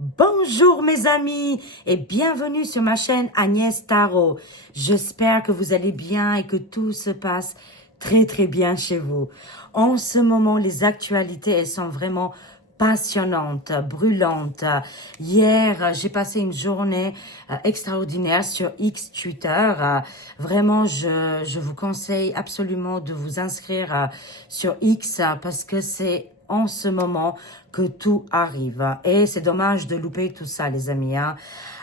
Bonjour mes amis et bienvenue sur ma chaîne Agnès Tarot. J'espère que vous allez bien et que tout se passe très bien chez vous. En ce moment, les actualités, elles sont vraiment passionnantes, brûlantes. Hier, j'ai passé une journée extraordinaire sur X Twitter. Vraiment, je vous conseille absolument de vous inscrire sur X parce que c'est en ce moment que tout arrive. Et c'est dommage de louper tout ça, les amis.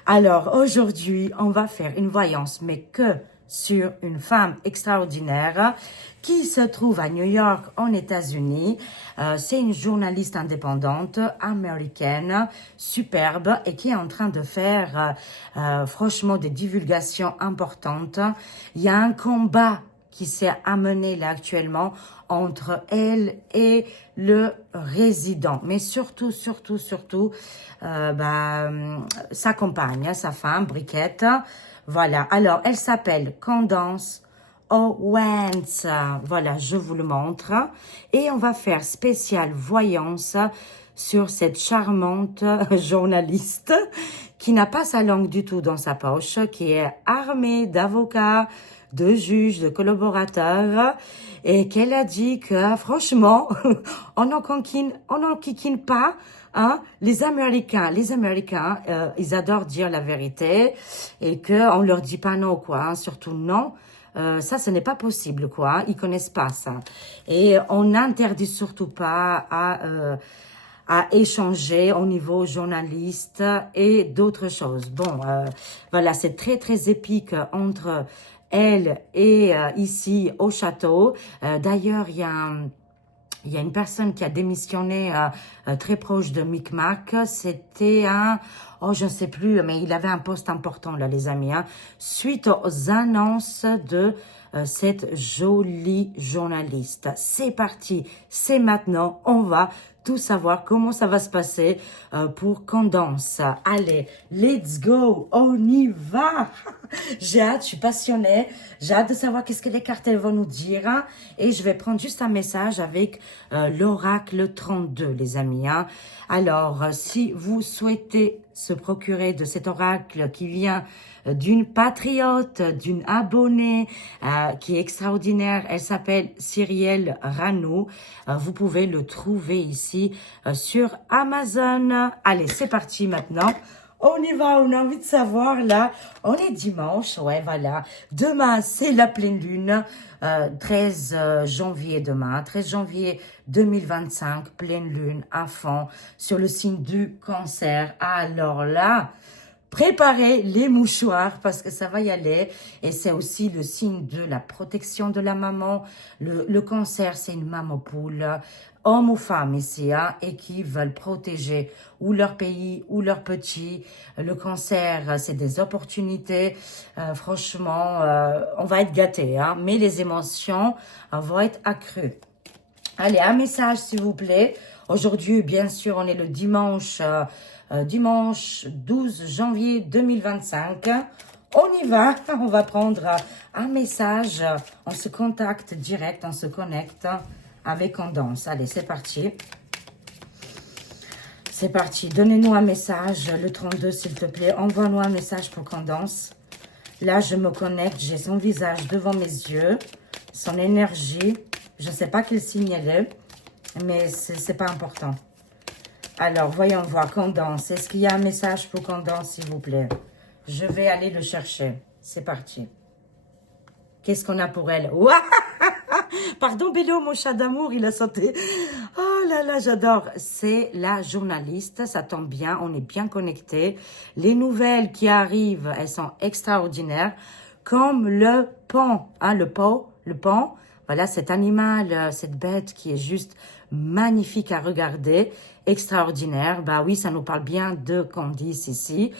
Alors, aujourd'hui, on va faire une voyance, mais que sur une femme extraordinaire qui se trouve à New York, en États-Unis. C'est une journaliste indépendante, américaine, superbe, et qui est en train de faire, franchement, des divulgations importantes. Il y a un combat qui s'est amené là actuellement entre elle et le résident, mais surtout, sa compagne, sa femme, Briquette. Voilà, alors elle s'appelle Candace Owens. Voilà, je vous le montre. Et on va faire spéciale voyance sur cette charmante journaliste qui n'a pas sa langue du tout dans sa poche, qui est armée d'avocats, de juges, de collaborateurs, et qu'elle a dit que franchement, on n'enquiquine pas, hein, les Américains, ils adorent dire la vérité, et que on leur dit pas non, quoi, hein, surtout non. Ça, ce n'est pas possible, quoi. Ils connaissent pas ça. Et on n'interdit surtout pas à échanger au niveau journaliste et d'autres choses. Bon, voilà, c'est très épique entre elle et ici au château. D'ailleurs, il y a une personne qui a démissionné très proche de Micmac. C'était je ne sais plus, mais il avait un poste important là, les amis. Suite aux annonces de cette jolie journaliste. C'est parti, c'est maintenant, on va tout savoir comment ça va se passer pour Candace. Allez, let's go, on y va. J'ai hâte, je suis passionnée. J'ai hâte de savoir qu'est-ce que les cartes vont nous dire. Et je vais prendre juste un message avec l'oracle 32, les amis. Alors, si vous souhaitez se procurer de cet oracle qui vient d'une patriote, d'une abonnée qui est extraordinaire. Elle s'appelle Cyrielle Ranou. Vous pouvez le trouver ici sur Amazon. Allez, c'est parti maintenant. On y va, on a envie de savoir là. On est dimanche, ouais, voilà. Demain, c'est la pleine lune. 13 janvier demain, 13 janvier 2025, pleine lune à fond sur le signe du Cancer. Alors là, préparez les mouchoirs parce que ça va y aller. Et c'est aussi le signe de la protection de la maman. Le Cancer, c'est une maman poule, homme ou femme ici, et qui veulent protéger ou leur pays ou leurs petits. Le Cancer, c'est des opportunités. Franchement, on va être gâtés, mais les émotions vont être accrues. Allez, un message s'il vous plaît. Aujourd'hui, bien sûr, on est le dimanche 12 janvier 2025. On y va, on va prendre un message. On se contacte direct, on se connecte avec Candace. Allez, c'est parti. C'est parti, donnez-nous un message, le 32 s'il te plaît. Envoie-nous un message pour Candace. Là, je me connecte, j'ai son visage devant mes yeux, son énergie. Je ne sais pas quel signe elle est, mais c'est pas important. Alors, voyons voir, Candace. Est-ce qu'il y a un message pour Candace, s'il vous plaît? Je vais aller le chercher. C'est parti. Qu'est-ce qu'on a pour elle? Ouah. Pardon, Bélo, mon chat d'amour, il a sauté. Oh là là, j'adore. C'est la journaliste, ça tombe bien, on est bien connectés. Les nouvelles qui arrivent, elles sont extraordinaires. Comme le paon, le paon. Voilà, cet animal, cette bête qui est juste magnifique à regarder, extraordinaire. Bah oui, ça nous parle bien de Candace ici.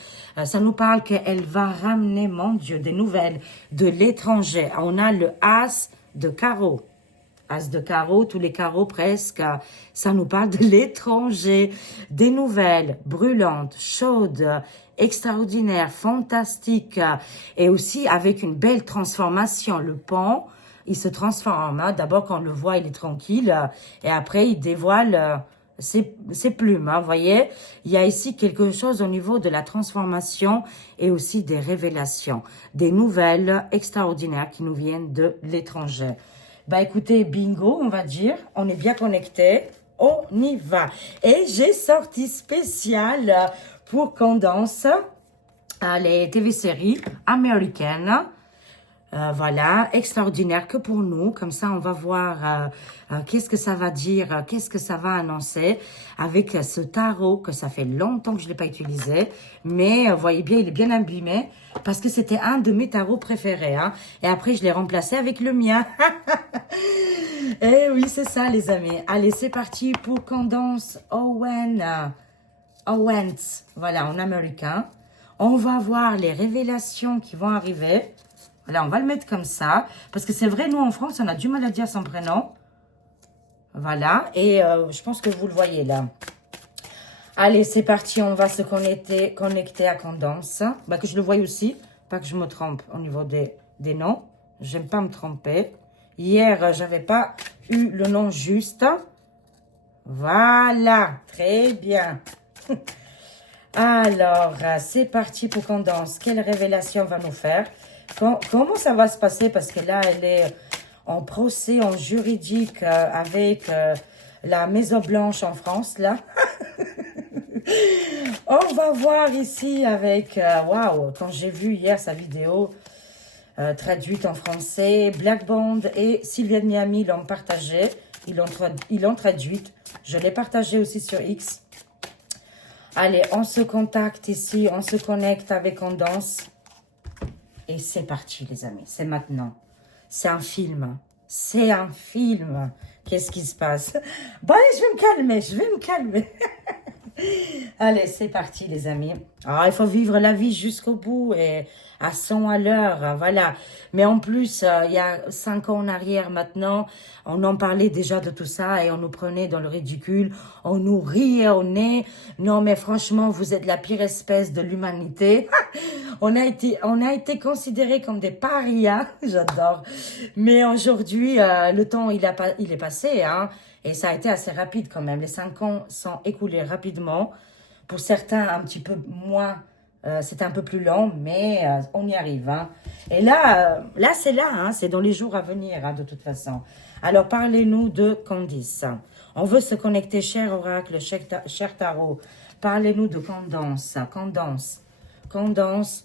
Ça nous parle qu'elle va ramener, mon Dieu, des nouvelles de l'étranger. On a le As de carreau. As de carreau, tous les carreaux presque. Ça nous parle de l'étranger. Des nouvelles brûlantes, chaudes, extraordinaires, fantastiques. Et aussi avec une belle transformation. Le paon, il se transforme. D'abord, quand on le voit, il est tranquille. Et après, il dévoile ses plumes, hein, vous voyez. Il y a ici quelque chose au niveau de la transformation et aussi des révélations, des nouvelles extraordinaires qui nous viennent de l'étranger. Bah écoutez, bingo, on va dire, on est bien connectés, on y va. Et j'ai sorti spécial pour Condense les TV-séries américaines. Voilà, extraordinaire que pour nous. Comme ça, on va voir qu'est-ce que ça va dire, qu'est-ce que ça va annoncer avec ce tarot que ça fait longtemps que je ne l'ai pas utilisé. Mais vous voyez bien, il est bien abîmé parce que c'était un de mes tarots préférés. Hein. Et après, je l'ai remplacé avec le mien. Eh oui, c'est ça, les amis. Allez, c'est parti pour Condense Owens. Voilà, en américain. On va voir les révélations qui vont arriver. Là, on va le mettre comme ça. Parce que c'est vrai, nous, en France, on a du mal à dire son prénom. Voilà. Et je pense que vous le voyez là. Allez, c'est parti. On va se connecter à Condense. Bah, que je le voie aussi. Pas que je me trompe au niveau des noms. J'aime pas me tromper. Hier, j'avais pas eu le nom juste. Voilà. Très bien. Alors, c'est parti pour Condense. Quelle révélation va nous faire? Comment ça va se passer? Parce que là, elle est en procès, en juridique avec la Maison Blanche en France, là. On va voir ici avec... Waouh, quand j'ai vu hier sa vidéo traduite en français, Black Bond et Sylvia de Miami l'ont partagée. Ils l'ont traduite. Je l'ai partagée aussi sur X. Allez, on se contacte ici, on se connecte avec Condense. Et c'est parti, les amis, c'est maintenant. C'est un film. C'est un film. Qu'est-ce qui se passe? Bon, allez, je vais me calmer. Allez, c'est parti, les amis. Ah, il faut vivre la vie jusqu'au bout et à 100 à l'heure, voilà. Mais en plus, il y a 5 ans en arrière maintenant, on en parlait déjà de tout ça et on nous prenait dans le ridicule, on nous riait au nez. Non, mais franchement, vous êtes la pire espèce de l'humanité. On a été considérés comme des parias, j'adore. Mais aujourd'hui, le temps, il est passé, hein. Et ça a été assez rapide quand même. Les 5 ans sont écoulés rapidement. Pour certains, un petit peu moins. C'était un peu plus long, mais on y arrive. Hein. Et là, c'est là. Hein, c'est dans les jours à venir, hein, de toute façon. Alors, parlez-nous de Candice. On veut se connecter, cher oracle, cher tarot. Parlez-nous de Condense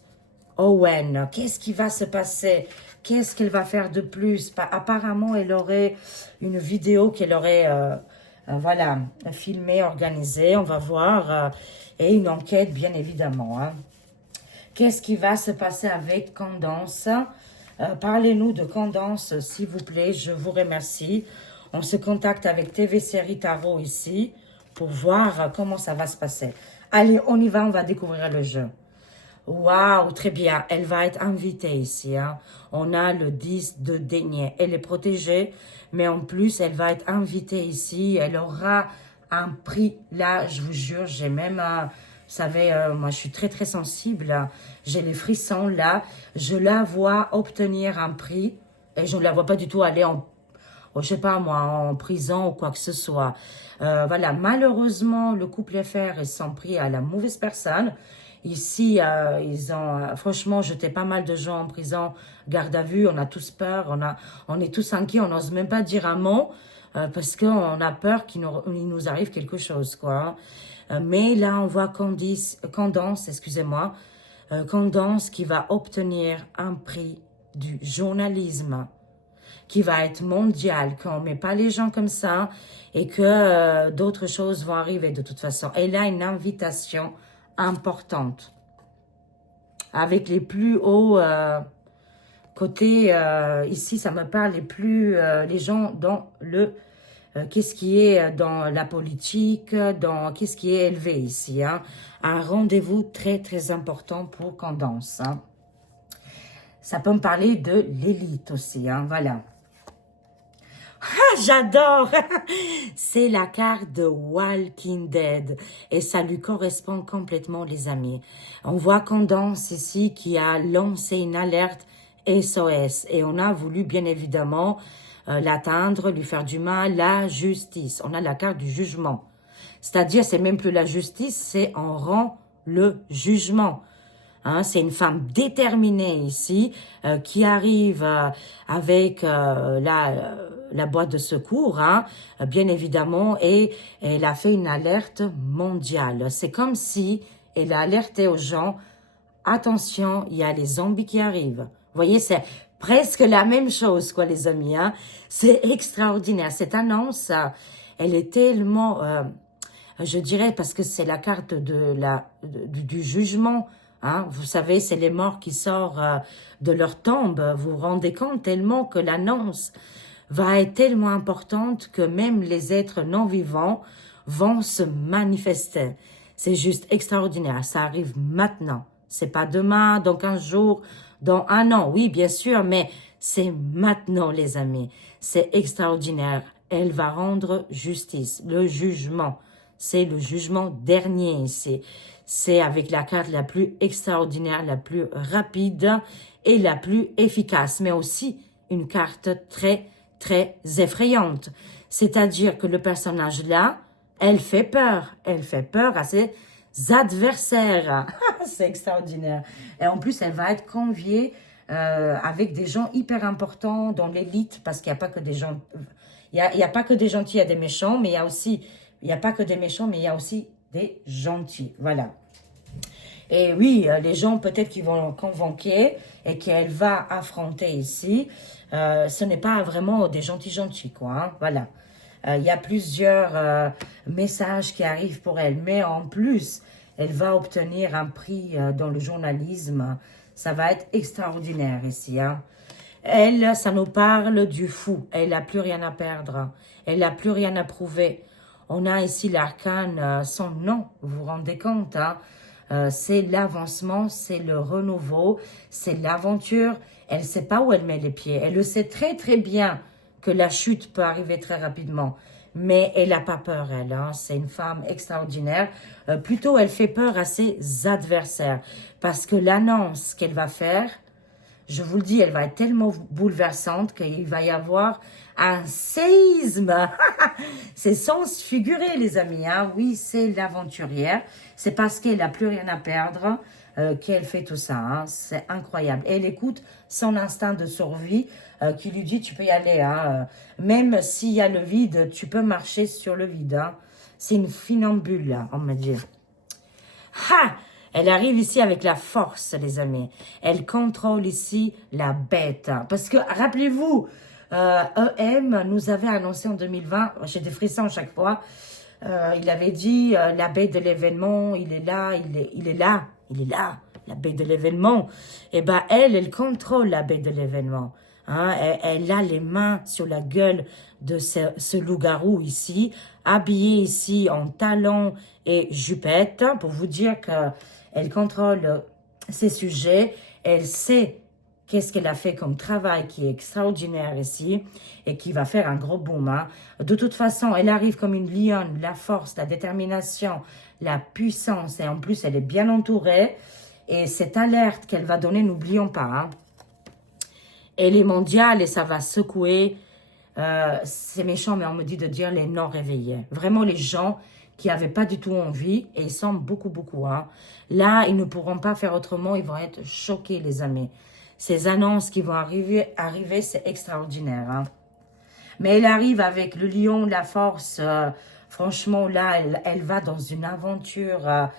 Owen. Qu'est-ce qui va se passer? Qu'est-ce qu'elle va faire de plus? Apparemment, elle aurait une vidéo qu'elle aurait voilà, filmée, organisée. On va voir. Et une enquête, bien évidemment. Hein. Qu'est-ce qui va se passer avec Condense? Parlez-nous de Condense, s'il vous plaît. Je vous remercie. On se contacte avec TV Série Tarot ici pour voir comment ça va se passer. Allez, on y va. On va découvrir le jeu. Waouh, très bien. Elle va être invitée ici. Hein. On a le 10 de denier. Elle est protégée, mais en plus, elle va être invitée ici. Elle aura un prix. Là, je vous jure, j'ai même... vous savez, moi, je suis très, très sensible. J'ai les frissons là. Je la vois obtenir un prix. Et je ne la vois pas du tout aller en... je sais pas moi, en prison ou quoi que ce soit. Voilà, malheureusement, le couple FR, ils sont pris à la mauvaise personne. Ici, ils ont franchement jeté pas mal de gens en prison, garde à vue, on a tous peur, on est tous inquiets, on n'ose même pas dire un mot parce qu'on a peur qu'il nous arrive quelque chose, quoi. Mais là, on voit Condense, excusez-moi, Condense qui va obtenir un prix du journalisme qui va être mondial, qu'on ne met pas les gens comme ça et que d'autres choses vont arriver de toute façon. Elle a une invitation importante avec les plus hauts côtés ici ça me parle les gens dans le qu'est-ce qui est dans la politique, dans qu'est-ce qui est élevé ici, hein. Un rendez-vous très très important pour Condense, hein. Ça peut me parler de l'élite aussi, hein, voilà. Ah, j'adore. C'est la carte de Walking Dead et ça lui correspond complètement, les amis. On voit Condense ici qui a lancé une alerte SOS et on a voulu bien évidemment l'atteindre, lui faire du mal, la justice. On a la carte du jugement. C'est-à-dire, c'est même plus la justice, c'est on rend le jugement. Hein, c'est une femme déterminée ici qui arrive avec la boîte de secours, hein, bien évidemment, et elle a fait une alerte mondiale. C'est comme si elle a alerté aux gens, attention, il y a les zombies qui arrivent. Vous voyez, c'est presque la même chose, quoi, les amis. Hein. C'est extraordinaire. Cette annonce, elle est tellement, je dirais, parce que c'est la carte du jugement. Hein, vous savez, c'est les morts qui sortent de leur tombe. Vous vous rendez compte tellement que l'annonce va être tellement importante que même les êtres non vivants vont se manifester. C'est juste extraordinaire. Ça arrive maintenant. C'est pas demain, dans 15 jours, dans 1 an. Oui, bien sûr, mais c'est maintenant, les amis. C'est extraordinaire. Elle va rendre justice. Le jugement. C'est le jugement dernier ici. C'est avec la carte la plus extraordinaire, la plus rapide et la plus efficace, mais aussi une carte très, très effrayante. C'est-à-dire que le personnage là, elle fait peur. Elle fait peur à ses adversaires. C'est extraordinaire. Et en plus, elle va être conviée avec des gens hyper importants dans l'élite, parce qu'il n'y a pas que des gens... Il y a pas que des gentils, il y a des méchants, mais il y a aussi... Il n'y a pas que des méchants, mais il y a aussi des gentils. Voilà. Et oui, les gens peut-être qui vont convoquer et qu'elle va affronter ici, ce n'est pas vraiment des gentils, quoi. Hein, voilà. Il y a plusieurs messages qui arrivent pour elle. Mais en plus, elle va obtenir un prix dans le journalisme. Ça va être extraordinaire ici. Hein. Elle, ça nous parle du fou. Elle n'a plus rien à perdre. Elle n'a plus rien à prouver. On a ici l'arcane, son nom, vous vous rendez compte, hein? C'est l'avancement, c'est le renouveau, c'est l'aventure. Elle ne sait pas où elle met les pieds. Elle le sait très très bien que la chute peut arriver très rapidement. Mais elle n'a pas peur, elle. Hein? C'est une femme extraordinaire. Plutôt, elle fait peur à ses adversaires. Parce que l'annonce qu'elle va faire, je vous le dis, elle va être tellement bouleversante qu'il va y avoir un séisme. C'est sans se figurer, les amis. Hein? Oui, c'est l'aventurière. C'est parce qu'elle n'a plus rien à perdre qu'elle fait tout ça. Hein? C'est incroyable. Et elle écoute son instinct de survie qui lui dit, tu peux y aller. Hein? Même s'il y a le vide, tu peux marcher sur le vide. Hein? C'est une funambule, là, on va dire. Ha! Elle arrive ici avec la force, les amis. Elle contrôle ici la bête. Parce que, rappelez-vous, EM nous avait annoncé en 2020, j'ai des frissons chaque fois, il avait dit, la bête de l'événement, il est là, il est là, la bête de l'événement. Et ben elle contrôle la bête de l'événement. Hein, elle a les mains sur la gueule de ce loup-garou ici, habillé ici en talons et jupette, pour vous dire qu'elle contrôle ses sujets, elle sait qu'est-ce qu'elle a fait comme travail qui est extraordinaire ici et qui va faire un gros boom. Hein. De toute façon, elle arrive comme une lionne, la force, la détermination, la puissance, et en plus, elle est bien entourée. Et cette alerte qu'elle va donner, n'oublions pas, hein, elle est mondiale et ça va secouer. C'est méchant, mais on me dit de dire les non réveillés. Vraiment, les gens qui n'avaient pas du tout envie, et ils sont beaucoup, beaucoup. Hein. Là, ils ne pourront pas faire autrement, ils vont être choqués, les amis. Ces annonces qui vont arriver c'est extraordinaire. Hein. Mais elle arrive avec le lion, la force. Franchement, là, elle va dans une aventure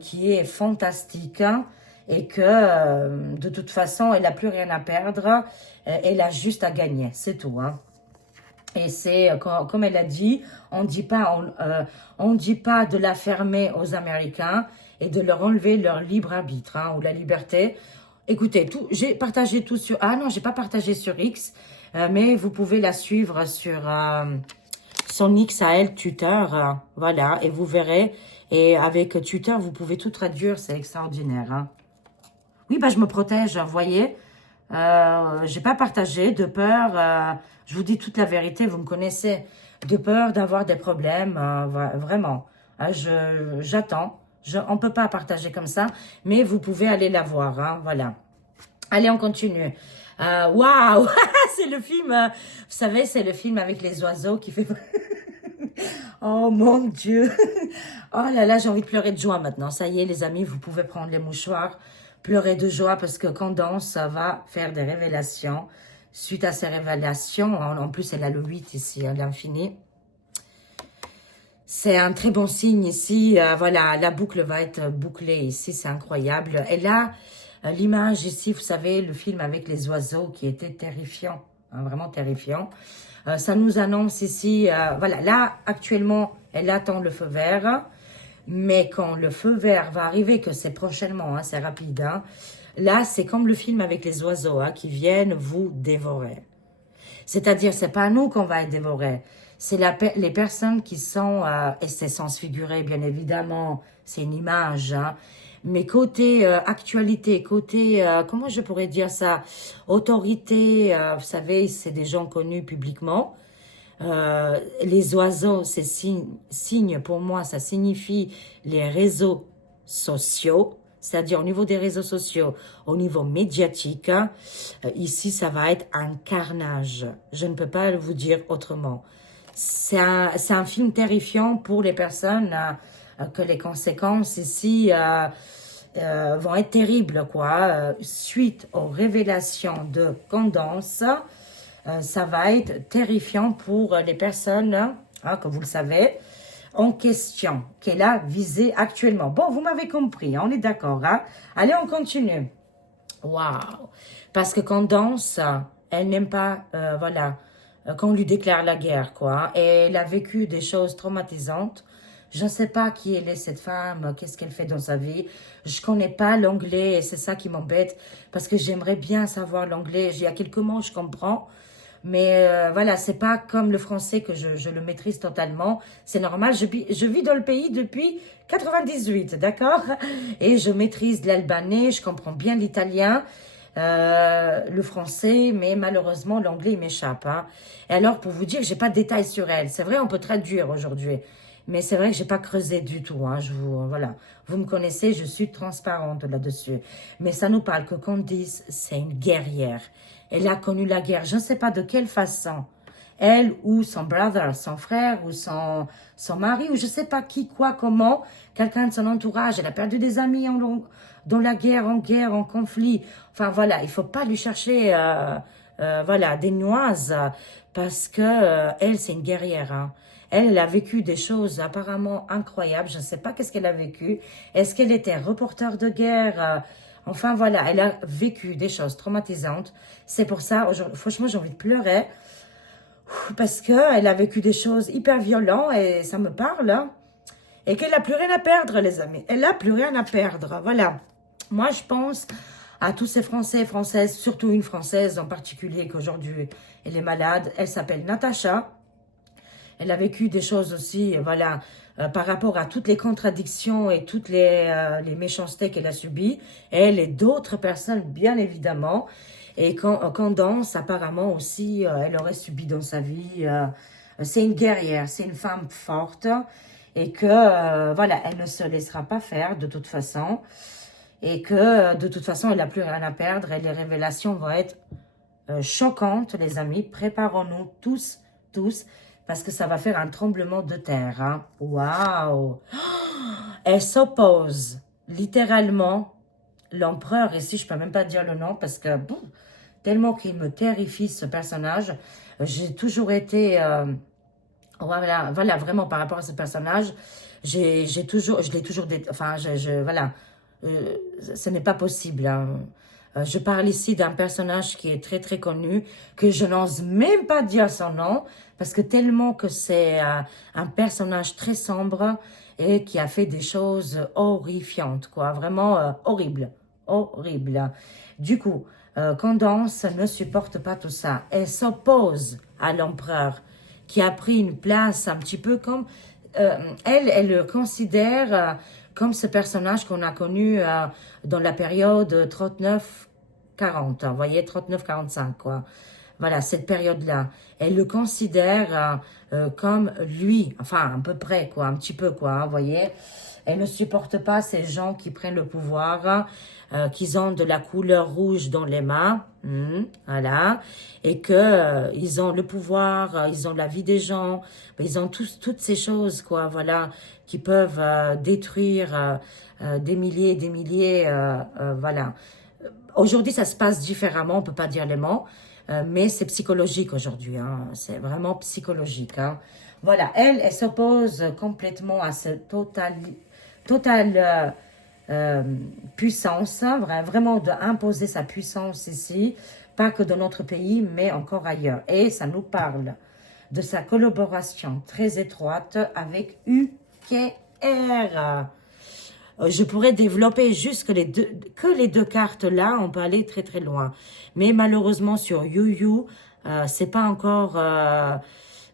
qui est fantastique. Hein, et que, de toute façon, elle n'a plus rien à perdre. Elle a juste à gagner, c'est tout. Hein. Et c'est, comme elle a dit, on dit pas de la fermer aux Américains et de leur enlever leur libre arbitre, hein, ou la liberté. Écoutez, j'ai partagé tout sur... Ah non, j'ai pas partagé sur X, mais vous pouvez la suivre sur son X à elle, Twitter, voilà, et vous verrez. Et avec Twitter, vous pouvez tout traduire, c'est extraordinaire. Hein. Oui, bah je me protège, vous voyez. J'ai pas partagé de peur, je vous dis toute la vérité, vous me connaissez, de peur d'avoir des problèmes, vraiment. J'attends. On peut pas partager comme ça, mais vous pouvez aller la voir, hein, voilà. Allez, on continue. Waouh, c'est le film, vous savez, c'est le film avec les oiseaux qui fait... Oh mon Dieu. Oh là là, j'ai envie de pleurer de joie maintenant. Ça y est, les amis, vous pouvez prendre les mouchoirs, pleurer de joie parce que Candace va faire des révélations. Suite à ces révélations, en plus, elle a le 8 ici, à l'infini. C'est un très bon signe ici. Voilà, la boucle va être bouclée ici, c'est incroyable. Et là, l'image ici, vous savez, le film avec les oiseaux qui était terrifiant, hein, vraiment terrifiant. Ça nous annonce ici, voilà, là, actuellement, elle attend le feu vert. Mais quand le feu vert va arriver, que c'est prochainement, hein, c'est rapide, hein, là, c'est comme le film avec les oiseaux hein, qui viennent vous dévorer. C'est-à-dire, c'est pas nous qu'on va être dévorés. C'est les personnes qui sont, et c'est sens figuré, bien évidemment, c'est une image, hein, mais côté actualité, côté, comment je pourrais dire ça, autorité, vous savez, c'est des gens connus publiquement. Les oiseaux, c'est signe pour moi, ça signifie les réseaux sociaux, c'est-à-dire au niveau des réseaux sociaux, au niveau médiatique, ici, ça va être un carnage. Je ne peux pas vous dire autrement. C'est un film terrifiant pour les personnes que les conséquences ici vont être terribles, quoi. Suite aux révélations de Candace, ça va être terrifiant pour les personnes, hein, que vous le savez, en question, qu'elle a visé actuellement. Bon, vous m'avez compris, hein, on est d'accord. Hein? Allez, on continue. Waouh! Parce que Candace, elle n'aime pas, voilà, qu'on lui déclare la guerre, quoi. Et elle a vécu des choses traumatisantes. Je ne sais pas qui elle est, cette femme, qu'est-ce qu'elle fait dans sa vie. Je connais pas l'anglais et c'est ça qui m'embête parce que j'aimerais bien savoir l'anglais. Il y a quelques mots, je comprends. Mais voilà, c'est pas comme le français que je le maîtrise totalement. C'est normal, je vis dans le pays depuis 98, d'accord? Et je maîtrise l'albanais, je comprends bien l'italien, le français, mais malheureusement, l'anglais, il m'échappe. Hein. Et alors, pour vous dire, j'ai pas de détails sur elle. C'est vrai, on peut traduire aujourd'hui. Mais c'est vrai que j'ai pas creusé du tout. Hein. Voilà. Vous me connaissez, je suis transparente là-dessus. Mais ça nous parle que Candace, c'est une guerrière. Elle a connu la guerre. Je ne sais pas de quelle façon. Elle ou son brother, son frère ou son mari ou je ne sais pas qui, quoi, comment. Quelqu'un de son entourage. Elle a perdu des amis dans la guerre, en conflit. Enfin voilà, il ne faut pas lui chercher voilà, des noises parce que elle, c'est une guerrière. Hein. Elle a vécu des choses apparemment incroyables. Je ne sais pas qu'est-ce qu'elle a vécu. Est-ce qu'elle était reporter de guerre enfin, voilà, elle a vécu des choses traumatisantes. C'est pour ça, franchement, j'ai envie de pleurer. Parce qu'elle a vécu des choses hyper violentes et ça me parle. Hein, et qu'elle n'a plus rien à perdre, les amis. Elle n'a plus rien à perdre. Voilà. Moi, je pense à tous ces Français et Françaises, surtout une Française en particulier, qu'aujourd'hui, elle est malade. Elle s'appelle Natacha. Elle a vécu des choses aussi, voilà, par rapport à toutes les contradictions et toutes les méchancetés qu'elle a subies. Elle et d'autres personnes, bien évidemment. Et Candace, apparemment aussi, elle aurait subi dans sa vie. C'est une guerrière, c'est une femme forte. Et que, voilà, elle ne se laissera pas faire de toute façon. Et que, de toute façon, elle n'a plus rien à perdre. Et les révélations vont être choquantes, les amis. Préparons-nous tous, parce que ça va faire un tremblement de terre. Hein. Waouh! Elle s'oppose littéralement l'empereur, ici je ne peux même pas dire le nom parce que tellement qu'il me terrifie ce personnage. J'ai toujours été, voilà, vraiment par rapport à ce personnage, je l'ai toujours, enfin, voilà, ce n'est pas possible. Hein. Je parle ici d'un personnage qui est très très connu, que je n'ose même pas dire son nom, parce que tellement que c'est un personnage très sombre et qui a fait des choses horrifiantes, quoi, vraiment horrible. Du coup, Candace ne supporte pas tout ça. Elle s'oppose à l'empereur, qui a pris une place un petit peu comme... elle le considère comme ce personnage qu'on a connu dans la période 39-40, vous voyez, 39-45, quoi. Voilà, cette période-là. Elle le considère comme lui, enfin, à peu près, quoi, un petit peu, quoi, vous voyez. Elle ne supporte pas ces gens qui prennent le pouvoir, qui ont de la couleur rouge dans les mains, voilà, et que ils ont le pouvoir, ils ont la vie des gens, ils ont toutes ces choses, quoi, voilà, qui peuvent détruire des milliers et des milliers, voilà. Aujourd'hui, ça se passe différemment, on peut pas dire les mots, mais c'est psychologique aujourd'hui, hein, c'est vraiment psychologique, hein. Voilà, elle s'oppose complètement à ce total puissance, hein, vraiment d'imposer sa puissance ici, pas que dans notre pays, mais encore ailleurs. Et ça nous parle de sa collaboration très étroite avec UKR. Je pourrais développer juste que les deux cartes là, on peut aller très très loin. Mais malheureusement sur YuYu, c'est pas encore,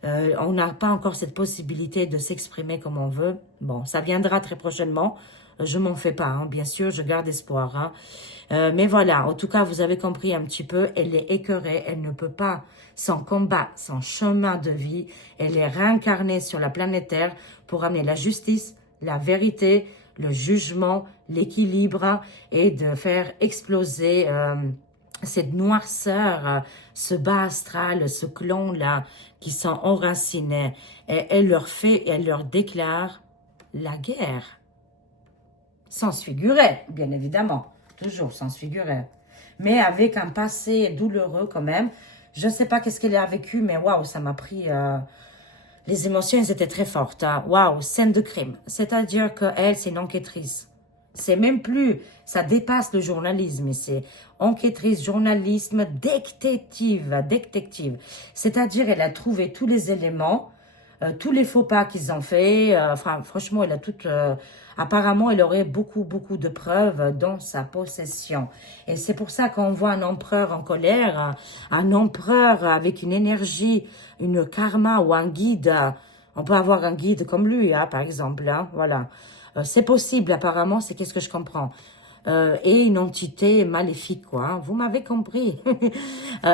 on n'a pas encore cette possibilité de s'exprimer comme on veut. Bon, ça viendra très prochainement. Je m'en fais pas, hein, bien sûr, je garde espoir, hein. Mais voilà, en tout cas, vous avez compris un petit peu, elle est écœurée, elle ne peut pas, son combat, son chemin de vie, elle est réincarnée sur la planète Terre pour amener la justice, la vérité, le jugement, l'équilibre et de faire exploser cette noirceur, ce bas astral, ce clan-là qui sont enracinés. Et elle leur déclare la guerre. Sans se figurer, bien évidemment. Toujours sans se figurer. Mais avec un passé douloureux quand même. Je ne sais pas qu'est-ce qu'elle a vécu, mais waouh, ça m'a pris... les émotions, elles étaient très fortes. Hein. Waouh, scène de crime. C'est-à-dire qu'elle, c'est une enquêtrice. C'est même plus... Ça dépasse le journalisme ici. Enquêtrice, journalisme, détective. C'est-à-dire, elle a trouvé tous les éléments, tous les faux pas qu'ils ont fait. Franchement, elle a tout... apparemment, elle aurait beaucoup de preuves dans sa possession. Et c'est pour ça qu'on voit un empereur en colère, un empereur avec une énergie, une karma ou un guide. On peut avoir un guide comme lui, hein, par exemple. Hein, voilà. C'est possible, apparemment, c'est qu'est-ce que je comprends. Et une entité maléfique, quoi. Hein, vous m'avez compris.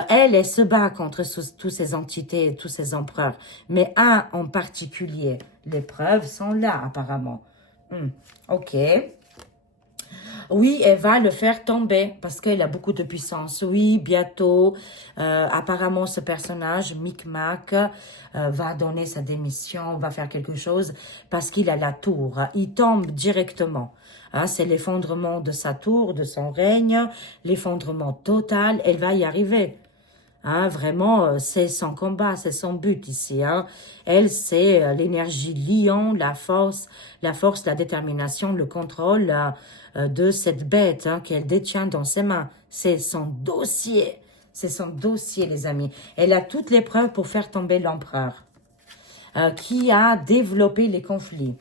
Elle se bat contre toutes ces entités, tous ces empereurs. Mais un en particulier. Les preuves sont là, apparemment. Ok. Oui, elle va le faire tomber parce qu'elle a beaucoup de puissance. Oui, bientôt, apparemment, ce personnage, Micmac, va donner sa démission, va faire quelque chose parce qu'il a la tour. Il tombe directement. Hein, c'est l'effondrement de sa tour, de son règne, l'effondrement total. Elle va y arriver. Hein, vraiment, c'est son combat, c'est son but ici. Hein. Elle, c'est l'énergie lion, la force, la détermination, le contrôle de cette bête hein, qu'elle détient dans ses mains. C'est son dossier. C'est son dossier, les amis. Elle a toutes les preuves pour faire tomber l'empereur qui a développé les conflits.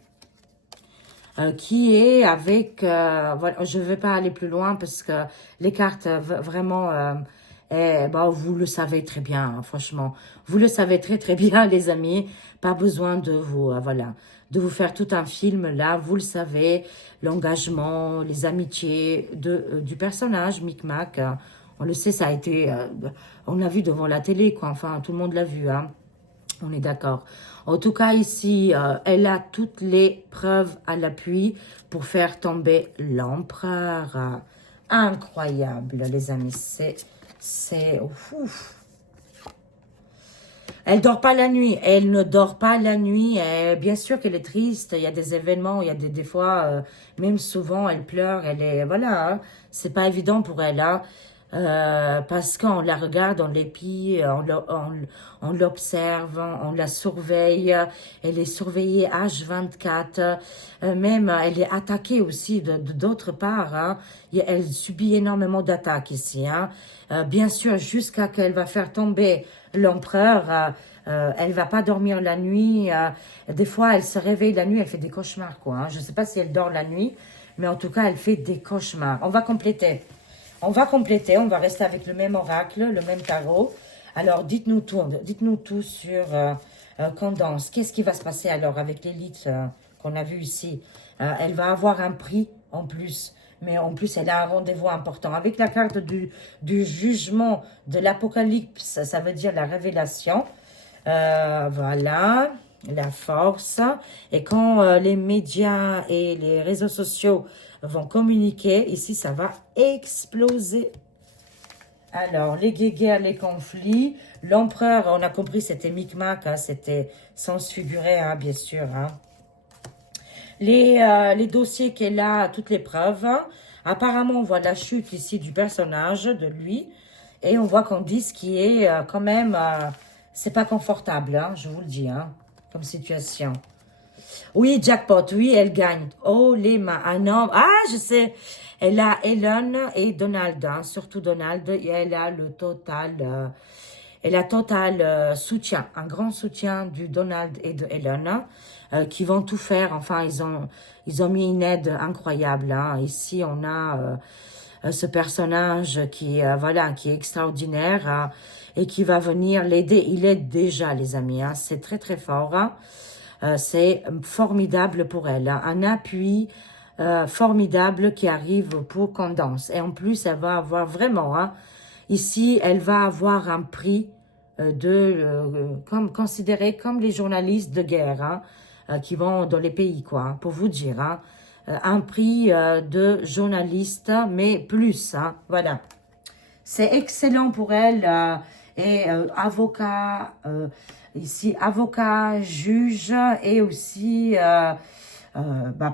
Qui est avec... voilà, je ne vais pas aller plus loin parce que les cartes vraiment... vous le savez très bien, hein, franchement. Vous le savez très bien, les amis. Pas besoin de vous, voilà, de vous faire tout un film, là. Vous le savez, l'engagement, les amitiés du personnage, Micmac. On le sait, ça a été... on l'a vu devant la télé, quoi. Enfin, tout le monde l'a vu, hein. On est d'accord. En tout cas, ici, elle a toutes les preuves à l'appui pour faire tomber l'empereur. Incroyable, les amis. C'est ouf. Elle dort pas la nuit. Elle ne dort pas la nuit. Et bien sûr qu'elle est triste. Il y a des événements. Il y a des fois, même souvent, elle pleure. Elle est, voilà. Hein, c'est pas évident pour elle. Hein, parce qu'on la regarde, on l'épie, on l'observe, on la surveille. Elle est surveillée H24. Même, elle est attaquée aussi d'autre part. Hein, elle subit énormément d'attaques ici. Hein. Bien sûr, jusqu'à qu'elle va faire tomber l'empereur, elle va pas dormir la nuit. Des fois, elle se réveille la nuit, elle fait des cauchemars, quoi. Hein. Je sais pas si elle dort la nuit, mais en tout cas, elle fait des cauchemars. On va compléter, on va rester avec le même oracle, le même tarot. Alors, dites-nous tout sur Condense. Qu'est-ce qui va se passer alors avec l'élite qu'on a vu ici? Elle va avoir un prix en plus. Mais en plus, elle a un rendez-vous important. Avec la carte du jugement, de l'apocalypse, ça veut dire la révélation. Voilà. la force. Et quand les médias et les réseaux sociaux vont communiquer, ici, ça va exploser. Alors, les guéguerres, les conflits. L'empereur, on a compris, c'était Micmac, hein, c'était sens figuré, hein, bien sûr. Hein. Les dossiers qu'elle a, toutes les preuves. Apparemment, on voit la chute ici du personnage, de lui. Et on voit qu'on dit ce qui est quand même... c'est pas confortable, hein, je vous le dis, hein, comme situation. Oui, jackpot, oui, elle gagne. Oh, les mains, un homme. Ah, je sais. Elle a Ellen et Donald, hein, surtout Donald. Et elle a le total... elle a total soutien, un grand soutien du Donald et de Ellen, qui vont tout faire. Enfin, ils ont mis une aide incroyable. Hein. Ici, on a ce personnage qui, voilà, qui est extraordinaire et qui va venir l'aider. Il aide déjà, les amis. Hein. C'est très, très fort. Hein. C'est formidable pour elle. Hein. Un appui formidable qui arrive pour Constance. Et en plus, elle va avoir vraiment... Hein, ici, elle va avoir un prix considéré comme les journalistes de guerre hein, qui vont dans les pays, quoi, hein, pour vous dire. Hein, un prix de journaliste, mais plus, hein, voilà. C'est excellent pour elle. Et avocat, ici, avocat, juge et aussi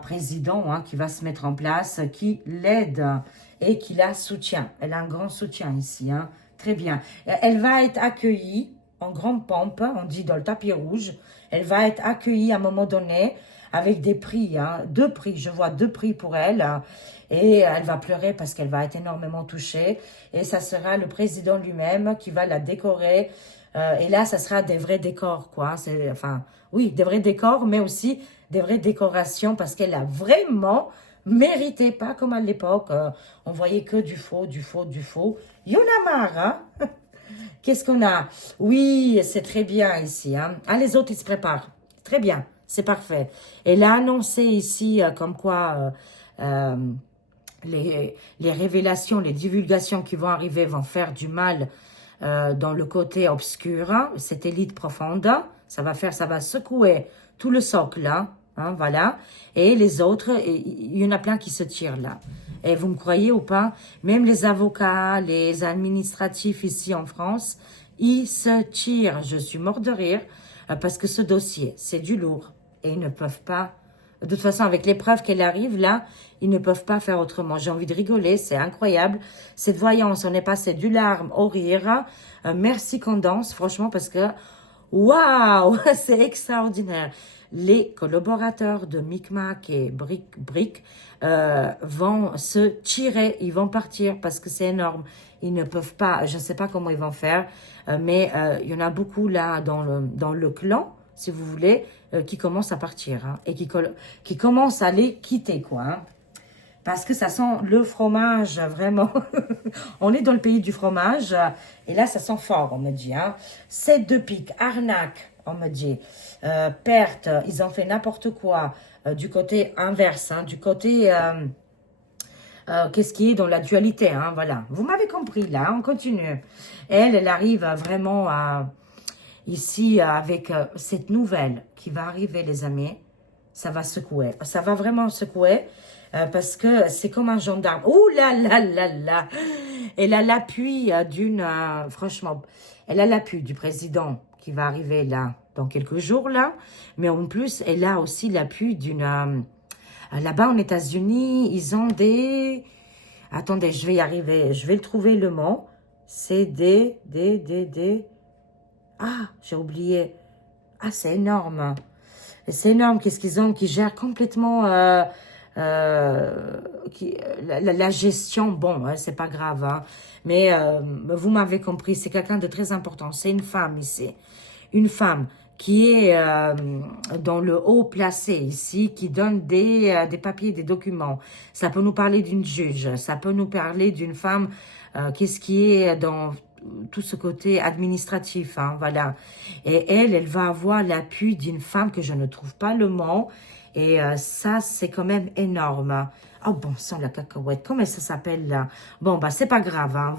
président hein, qui va se mettre en place, qui l'aide et qui la soutient. Elle a un grand soutien ici, hein. Très bien. Elle va être accueillie en grande pompe, on dit dans le tapis rouge. Elle va être accueillie à un moment donné avec des prix, hein, 2 prix. Je vois 2 prix pour elle. Hein, et elle va pleurer parce qu'elle va être énormément touchée. Et ça sera le président lui-même qui va la décorer. Et là, ça sera des vrais décors, quoi. Enfin, oui, des vrais décors, mais aussi des vraies décorations parce qu'elle a vraiment mérité, pas comme à l'époque. On voyait que du faux, du faux, du faux. Il y en a marre, hein? Qu'est-ce qu'on a? Oui, c'est très bien ici, hein? Ah, les autres, ils se préparent. Très bien, c'est parfait. Elle a annoncé ici comme quoi les révélations, les divulgations qui vont arriver vont faire du mal dans le côté obscur, hein, cette élite profonde. Ça va secouer tout le socle, hein, voilà. Et les autres, il y en a plein qui se tirent là. Et vous me croyez ou pas, même les avocats, les administratifs ici en France, ils se tirent. Je suis mort de rire parce que ce dossier, c'est du lourd. Et ils ne peuvent pas... De toute façon, avec les preuves qu'elle arrive là, ils ne peuvent pas faire autrement. J'ai envie de rigoler, c'est incroyable. Cette voyance, on est passé du larme au rire. Merci Constance, franchement, parce que, waouh, c'est extraordinaire. Les collaborateurs de Micmac et Brick vont se tirer, ils vont partir parce que c'est énorme. Ils ne peuvent pas, je ne sais pas comment ils vont faire, mais il y en a beaucoup là dans le clan, si vous voulez, qui commencent à partir hein, et qui commencent à les quitter, quoi. Hein, parce que ça sent le fromage, vraiment. On est dans le pays du fromage, et là, ça sent fort, on me dit. Hein. 7 de pique, arnaque, on me dit. Perte, ils ont fait n'importe quoi. Du côté inverse, hein, du côté... qu'est-ce qui est dans la dualité, hein, voilà. Vous m'avez compris, là, on continue. Elle arrive vraiment à... Ici, avec cette nouvelle qui va arriver, les amis, ça va secouer. Ça va vraiment secouer parce que c'est comme un gendarme. Oh là là là là! Elle a l'appui franchement, elle a l'appui du président qui va arriver là, dans quelques jours, là. Mais en plus, elle a aussi l'appui d'une... là-bas, en États-Unis, ils ont des... Attendez, je vais y arriver. Je vais le trouver, le mot. C'est des... Ah, j'ai oublié. Ah, c'est énorme. C'est énorme. Qu'est-ce qu'ils ont qui gèrent complètement la gestion. Bon, hein, c'est pas grave. Hein, mais vous m'avez compris. C'est quelqu'un de très important. C'est une femme ici. Une femme qui est dans le haut placé ici, qui donne des papiers, des documents. Ça peut nous parler d'une juge. Ça peut nous parler d'une femme qu'est-ce qui est dans... tout ce côté administratif, hein, voilà. Et elle va avoir l'appui d'une femme que je ne trouve pas le mot. Et ça, c'est quand même énorme. Oh, bon sang, la cacahuète. Comment ça s'appelle, là? Bon, bah, c'est pas grave, hein.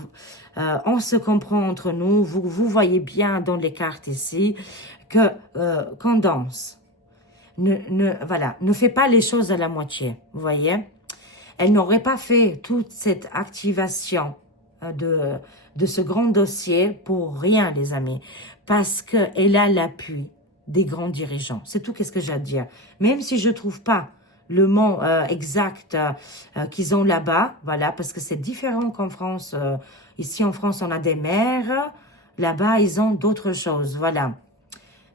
On se comprend entre nous. Vous voyez bien dans les cartes ici que qu'on danse. Voilà, ne fait pas les choses à la moitié, vous voyez. Elle n'aurait pas fait toute cette activation de ce grand dossier pour rien, les amis, parce qu'elle a l'appui des grands dirigeants. C'est tout qu'est-ce que j'ai à dire. Même si je ne trouve pas le mot exact qu'ils ont là-bas, voilà, parce que c'est différent qu'en France. Ici, en France, on a des maires. Là-bas, ils ont d'autres choses, voilà.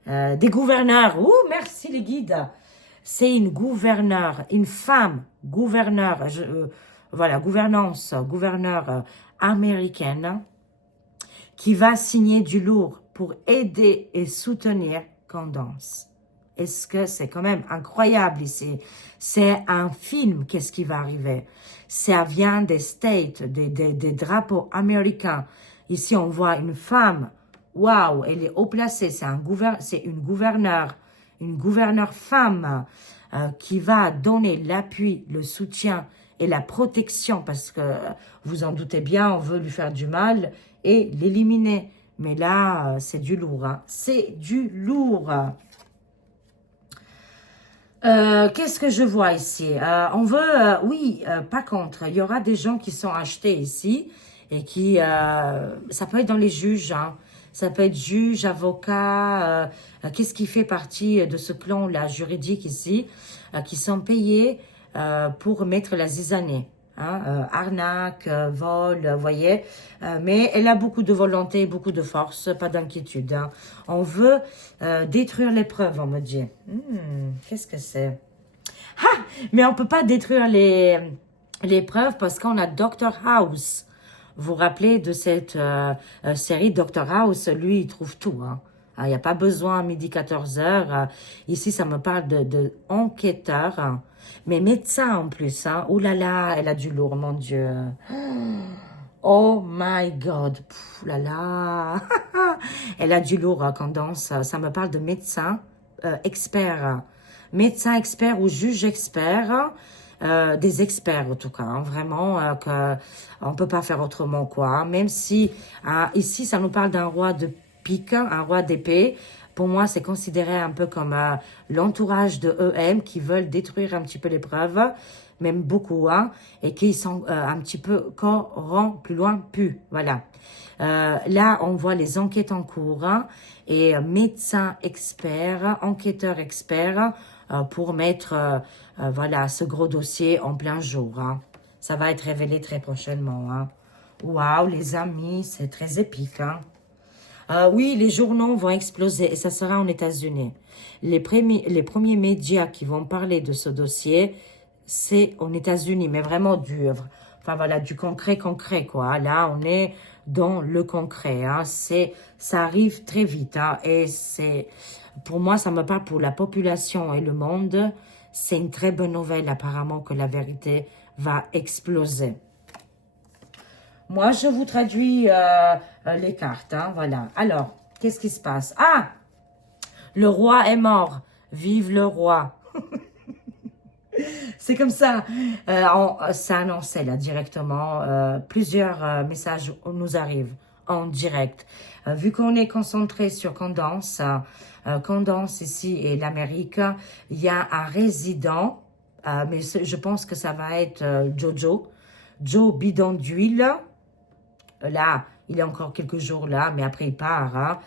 Des gouverneurs. Oh, merci les guides. C'est une gouverneure, une femme gouverneur, voilà, gouverneur américaine qui va signer du lourd pour aider et soutenir Candace. Est-ce que c'est quand même incroyable ici? C'est un film, qu'est-ce qui va arriver? Ça vient des States, des drapeaux américains. Ici, on voit une femme. Waouh, elle est haut placée, c'est une gouverneure femme qui va donner l'appui, le soutien et la protection parce que vous en doutez bien, on veut lui faire du mal et l'éliminer. Mais là, c'est du lourd, hein. C'est du lourd. Qu'est-ce que je vois ici? On veut, oui, par contre, il y aura des gens qui sont achetés ici et qui, ça peut être dans les juges, hein. Ça peut être juge, avocat, qu'est-ce qui fait partie de ce clan-là juridique ici, qui sont payés pour mettre la zizanie. Hein, arnaque, vol, vous voyez. Mais elle a beaucoup de volonté, beaucoup de force, pas d'inquiétude. Hein. On veut détruire les preuves, on me dit. Qu'est-ce que c'est? Ah, mais on ne peut pas détruire les preuves parce qu'on a Dr House. Vous vous rappelez de cette série Dr House? Lui, il trouve tout. Hein. Il n'y a pas besoin à midi 14h. Ici, ça me parle de enquêteur. Hein. Mais médecin en plus. Hein. Ouh là là, elle a du lourd, mon Dieu. Oh my God. Pouf, là là. Elle a du lourd, hein, Candace. Ça me parle de médecin expert. Médecin expert ou juge expert. Des experts en tout cas, hein, vraiment que on peut pas faire autrement quoi. Hein. Même si ici ça nous parle d'un roi de pique, un roi d'épée. Pour moi, c'est considéré un peu comme l'entourage de EM qui veulent détruire un petit peu les preuves, même beaucoup, hein, et qui sont un petit peu corrompus, plus loin, plus, voilà. Là, on voit les enquêtes en cours hein, et médecins experts, enquêteurs experts pour mettre voilà, ce gros dossier en plein jour. Hein. Ça va être révélé très prochainement. Hein. Waouh, les amis, c'est très épique. Hein. Oui, les journaux vont exploser et ça sera aux États-Unis. Les premiers médias qui vont parler de ce dossier, c'est aux États-Unis, mais vraiment enfin voilà, du concret, quoi. Là, on est dans le concret. Hein. Ça arrive très vite. Hein, et pour moi, ça me parle pour la population et le monde. C'est une très bonne nouvelle, apparemment, que la vérité va exploser. Moi, je vous traduis les cartes. Hein, voilà. Alors, qu'est-ce qui se passe? Ah! Le roi est mort. Vive le roi. C'est comme ça. Ça annoncé là directement. Plusieurs messages nous arrivent en direct. Vu qu'on est concentré sur Candace, Candace ici et l'Amérique, il y a un résident, mais je pense que ça va être Joe bidon d'huile. Là, il est encore quelques jours là, mais après il part. Hein.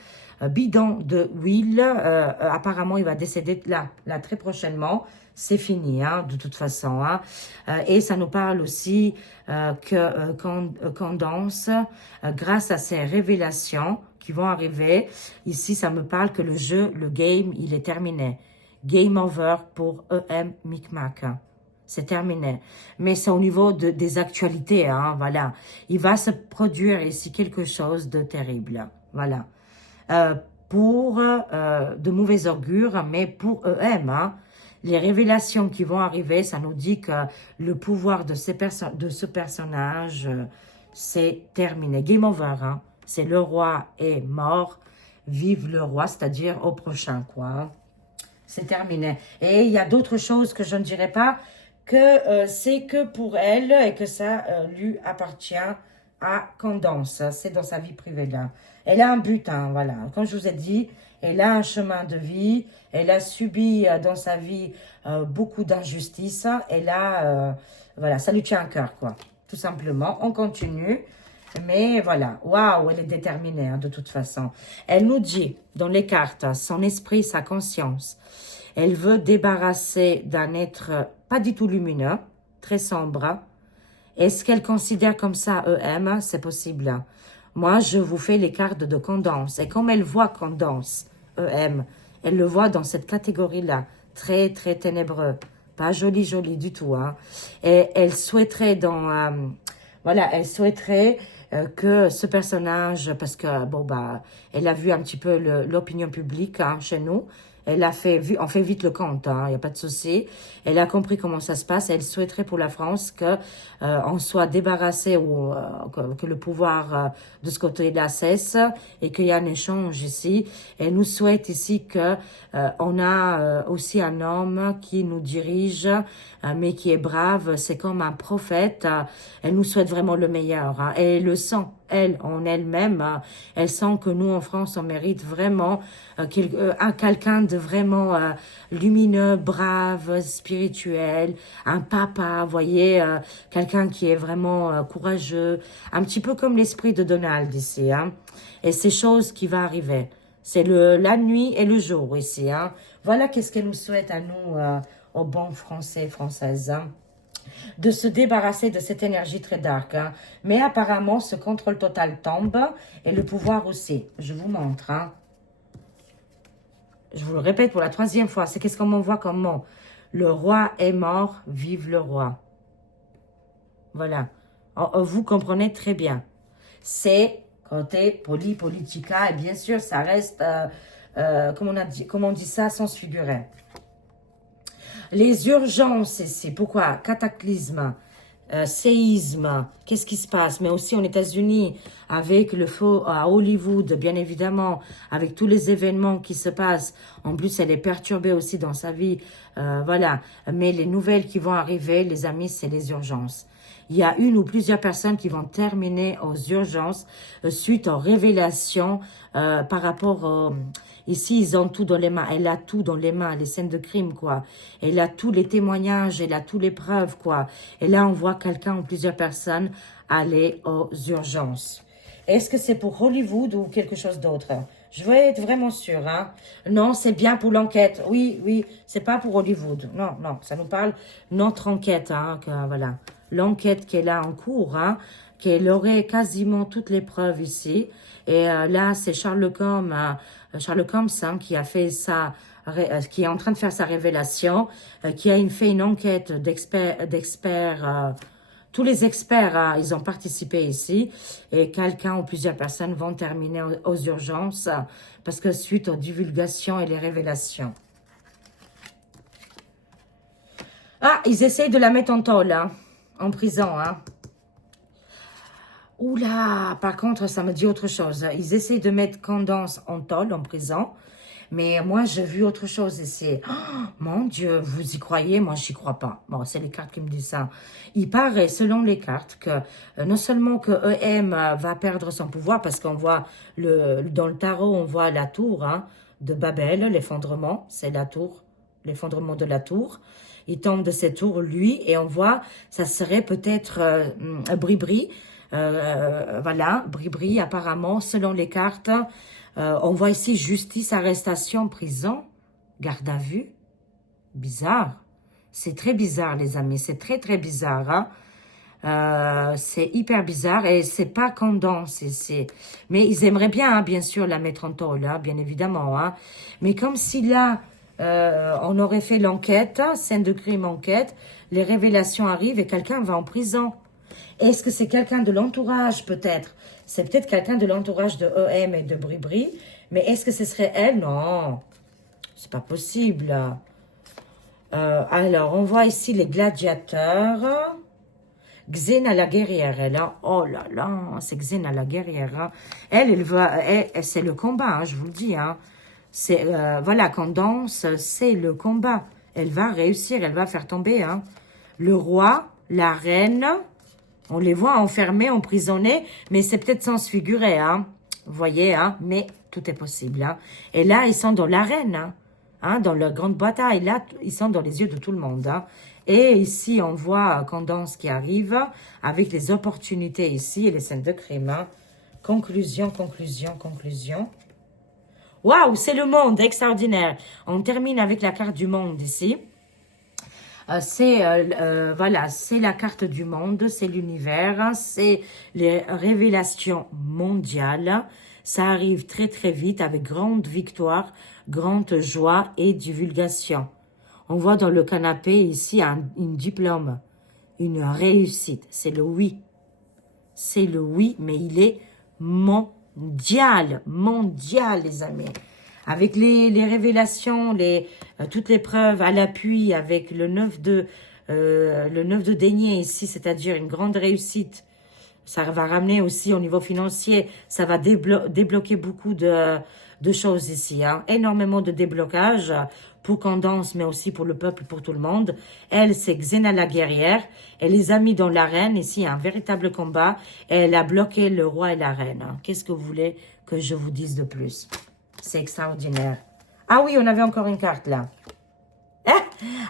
Bidon de huile, apparemment il va décéder là très prochainement. C'est fini, hein, de toute façon. Hein. Et ça nous parle aussi que Candace, grâce à ces révélations qui vont arriver, ici ça me parle que le game, il est terminé. Game over pour EM Micmac. C'est terminé. Mais c'est au niveau des actualités, hein, voilà. Il va se produire ici quelque chose de terrible, voilà. Pour de mauvais augure, mais pour EM, hein, les révélations qui vont arriver, ça nous dit que le pouvoir de ce personnage, c'est terminé. Game over, hein. C'est le roi est mort, vive le roi, c'est-à-dire au prochain, quoi. C'est terminé. Et il y a d'autres choses que je ne dirai pas, que c'est que pour elle et que ça lui appartient à Candace. C'est dans sa vie privée là. Elle a un but, hein, voilà. Comme je vous ai dit, elle a un chemin de vie. Elle a subi dans sa vie beaucoup d'injustices. Elle a, voilà, ça lui tient à cœur, quoi. Tout simplement. On continue. Mais voilà, waouh, elle est déterminée, hein, de toute façon. Elle nous dit, dans les cartes, son esprit, sa conscience. Elle veut débarrasser d'un être pas du tout lumineux, très sombre. Est-ce qu'elle considère comme ça EM? C'est possible. Moi, je vous fais les cartes de Candace. Et comme elle voit Candace, EM, elle le voit dans cette catégorie-là, très, très ténébreux. Pas joli, joli du tout. Hein. Et elle souhaiterait voilà, elle souhaiterait que ce personnage, parce que, bon, bah, elle a vu un petit peu l'opinion publique hein, chez nous. Elle a fait, on fait vite le compte, il n'y a pas de souci. Elle a compris comment ça se passe. Elle souhaiterait pour la France que on soit débarrassé ou que le pouvoir de ce côté-là cesse et qu'il y a un échange ici. Elle nous souhaite ici que on a aussi un homme qui nous dirige, mais qui est brave. C'est comme un prophète. Elle nous souhaite vraiment le meilleur. Hein, et elle le sent. Elle, en elle-même, elle sent que nous, en France, on mérite vraiment quelqu'un de vraiment lumineux, brave, spirituel, un papa, vous voyez, quelqu'un qui est vraiment courageux, un petit peu comme l'esprit de Donald ici. Hein. Et ces choses qui vont arriver. C'est la nuit et le jour ici. Hein. Voilà qu'est-ce qu'elle nous souhaite à nous, aux bons Français et Françaises. Hein. De se débarrasser de cette énergie très dark. Hein. Mais apparemment, ce contrôle total tombe et le pouvoir aussi. Je vous montre. Hein. Je vous le répète pour la 3e fois. C'est qu'est-ce qu'on m'envoie comme mot. Le roi est mort, vive le roi. Voilà. Vous comprenez très bien. C'est côté politica. Et bien sûr, ça reste, comment on dit ça, sans figurer. Les urgences ici, pourquoi? Cataclysme, séisme, qu'est-ce qui se passe? Mais aussi aux États-Unis, avec le feu à Hollywood, bien évidemment, avec tous les événements qui se passent. En plus, elle est perturbée aussi dans sa vie, voilà. Mais les nouvelles qui vont arriver, les amis, c'est les urgences. Il y a une ou plusieurs personnes qui vont terminer aux urgences suite aux révélations par rapport... ici, ils ont tout dans les mains. Elle a tout dans les mains, les scènes de crime, quoi. Elle a tous les témoignages, elle a toutes les preuves, quoi. Et là, on voit quelqu'un ou plusieurs personnes aller aux urgences. Est-ce que c'est pour Hollywood ou quelque chose d'autre? Je veux être vraiment sûre, hein. Non, c'est bien pour l'enquête. Oui, oui, c'est pas pour Hollywood. Non, non, ça nous parle notre enquête, hein, voilà. L'enquête qu'elle a en cours, hein, qu'elle aurait quasiment toutes les preuves ici. Et là, c'est Sherlock Holmes, hein, qui a fait ça, qui est en train de faire sa révélation, qui a fait une enquête d'experts, tous les experts, hein, ils ont participé ici, et quelqu'un ou plusieurs personnes vont terminer aux urgences, parce que suite aux divulgations et les révélations. Ah, ils essayent de la mettre en tôle, hein, en prison, hein. Oula, par contre, ça me dit autre chose. Ils essayent de mettre Candace en tôle, en prison. Mais moi, j'ai vu autre chose ici. Oh, mon Dieu, vous y croyez? Moi, j'y crois pas. Bon, c'est les cartes qui me disent ça. Il paraît, selon les cartes, que non seulement que EM va perdre son pouvoir, parce qu'on voit, dans le tarot, on voit la tour hein, de Babel, l'effondrement, c'est la tour, l'effondrement de la tour. Il tombe de cette tour, lui, et on voit, ça serait peut-être Bribri. Voilà, Bribri, apparemment, selon les cartes, on voit ici justice, arrestation, prison, garde à vue. Bizarre. C'est très bizarre, les amis. C'est très, très bizarre. Hein? C'est hyper bizarre et c'est pas Candace. Mais ils aimeraient bien, hein, bien sûr, la mettre en tôle, hein, bien évidemment. Hein? Mais comme si là, on aurait fait l'enquête, scène de crime, enquête, les révélations arrivent et quelqu'un va en prison. Est-ce que c'est quelqu'un de l'entourage, peut-être? C'est peut-être quelqu'un de l'entourage de EM et de Bribri. Mais est-ce que ce serait elle? Non. C'est pas possible. Alors, on voit ici les gladiateurs. Xena la guerrière, elle a... Oh là là, c'est Xena la guerrière. Hein. Elle c'est le combat, hein, je vous le dis. Hein. Voilà, Candace, c'est le combat. Elle va réussir, elle va faire tomber. Hein. le roi, la reine. On les voit enfermés, emprisonnés, mais c'est peut-être sans se figurer, hein. Vous voyez, hein, mais tout est possible, hein. Et là, ils sont dans l'arène, hein, dans la grande bataille. Là, ils sont dans les yeux de tout le monde, hein. Et ici, on voit Candace qui arrive avec les opportunités ici et les scènes de crime, hein. Conclusion, conclusion, conclusion. Waouh, c'est le monde, extraordinaire. On termine avec la carte du monde ici. Voilà, c'est la carte du monde, c'est l'univers, c'est les révélations mondiales. Ça arrive très très vite avec grande victoire, grande joie et divulgation. On voit dans le canapé ici un diplôme, une réussite. C'est le oui. C'est le oui, mais il est mondial, mondial les amis. Avec les révélations, toutes les preuves à l'appui, avec le 9 de denier ici, c'est-à-dire une grande réussite. Ça va ramener aussi au niveau financier, ça va débloquer beaucoup de choses ici. Hein. Énormément de déblocage pour Candace, mais aussi pour le peuple, pour tout le monde. Elle, c'est Xena la guerrière. Elle les a mis dans l'arène. Ici, il y a un véritable combat. Et elle a bloqué le roi et la reine. Hein. Qu'est-ce que vous voulez que je vous dise de plus? C'est extraordinaire. Ah oui, on avait encore une carte là.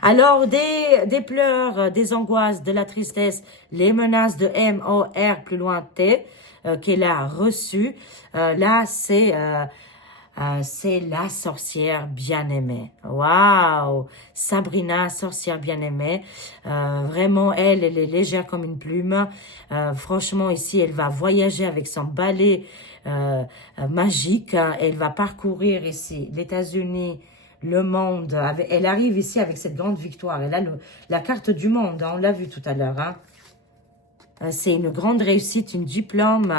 Alors, des pleurs, des angoisses, de la tristesse, les menaces de M-O-R, plus loin T, qu'elle a reçues. Là, c'est la sorcière bien-aimée. Waouh! Sabrina, sorcière bien-aimée. Vraiment, elle est légère comme une plume. Franchement, ici, elle va voyager avec son balai magique. Elle va parcourir ici les États-Unis, le monde. Elle arrive ici avec cette grande victoire. Elle a la carte du monde, hein, on l'a vu tout à l'heure. Hein. C'est une grande réussite, une diplôme,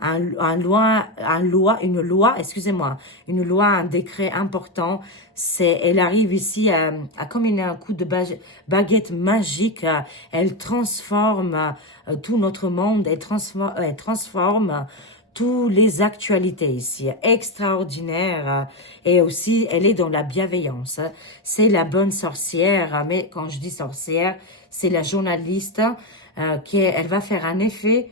une loi, une loi, un décret important. Elle arrive ici comme un coup de baguette magique. Elle transforme tout notre monde. Elle transforme toutes les actualités ici, extraordinaire. Et aussi, elle est dans la bienveillance. C'est la bonne sorcière, mais quand je dis sorcière, c'est la journaliste elle va faire un effet.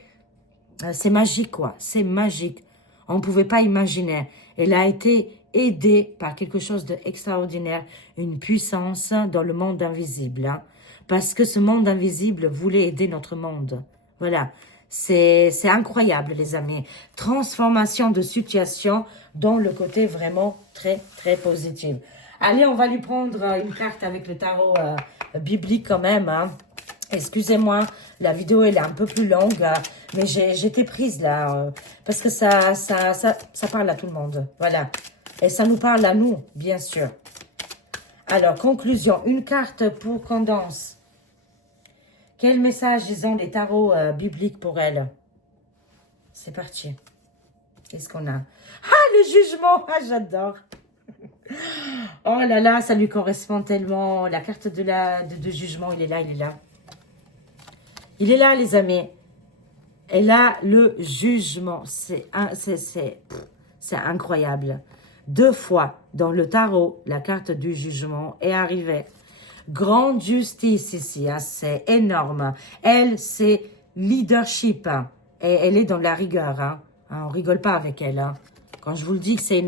C'est magique, quoi. C'est magique. On ne pouvait pas imaginer. Elle a été aidée par quelque chose d'extraordinaire, une puissance dans le monde invisible. Hein, parce que ce monde invisible voulait aider notre monde. Voilà. C'est incroyable, les amis. Transformation de situation dans le côté vraiment très, très positif. Allez, on va lui prendre une carte avec le tarot biblique quand même. Hein. Excusez-moi, la vidéo elle est un peu plus longue, mais j'étais prise là, parce que ça parle à tout le monde. Voilà. Et ça nous parle à nous, bien sûr. Alors, conclusion. Une carte pour Candace. Quel message ils ont les tarots bibliques pour elle? C'est parti. Qu'est-ce qu'on a? Ah, le jugement! Ah, j'adore! Oh là là, ça lui correspond tellement. La carte de jugement, il est là, il est là. Il est là, les amis. Et là, le jugement, c'est incroyable. 2 fois dans le tarot, la carte du jugement est arrivée. Grande justice ici, hein, c'est énorme. Elle, c'est leadership. Hein, et elle est dans la rigueur. Hein. On rigole pas avec elle. Hein. Quand je vous le dis que c'est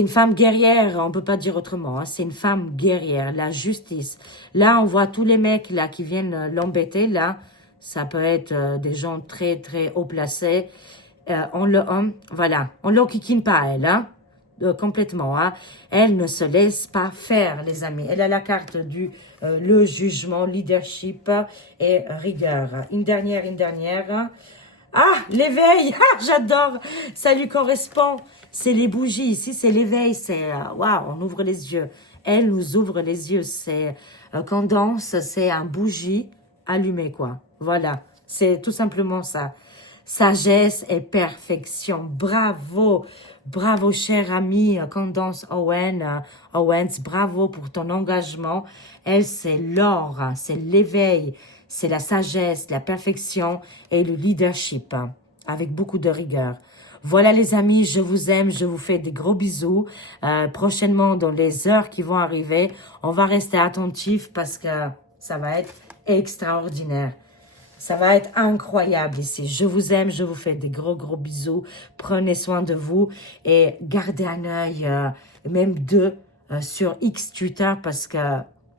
une femme guerrière, on ne peut pas dire autrement. Hein. C'est une femme guerrière, la justice. Là, on voit tous les mecs là qui viennent l'embêter. Là, ça peut être des gens très, très haut placés. Voilà, on ne l'enquiquine pas, elle. Hein. Complètement. Hein. Elle ne se laisse pas faire, les amis. Elle a la carte du le jugement, leadership et rigueur. Une dernière. Ah, l'éveil. Ah, j'adore. Ça lui correspond. C'est les bougies. Ici, c'est l'éveil. C'est, waouh, on ouvre les yeux. Elle nous ouvre les yeux. C'est Candace, c'est un bougie allumé, quoi. Voilà. C'est tout simplement ça. Sagesse et perfection. Bravo. Bravo, cher amie Candace Owens. Bravo pour ton engagement. Elle, c'est l'or. C'est l'éveil. C'est la sagesse, la perfection et le leadership. Avec beaucoup de rigueur. Voilà les amis, je vous aime, je vous fais des gros bisous. Prochainement, dans les heures qui vont arriver, on va rester attentifs parce que ça va être extraordinaire. Ça va être incroyable ici. Je vous aime, je vous fais des gros bisous. Prenez soin de vous et gardez un œil, même deux, sur X Twitter parce que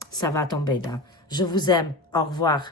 ça va tomber là. Je vous aime. Au revoir.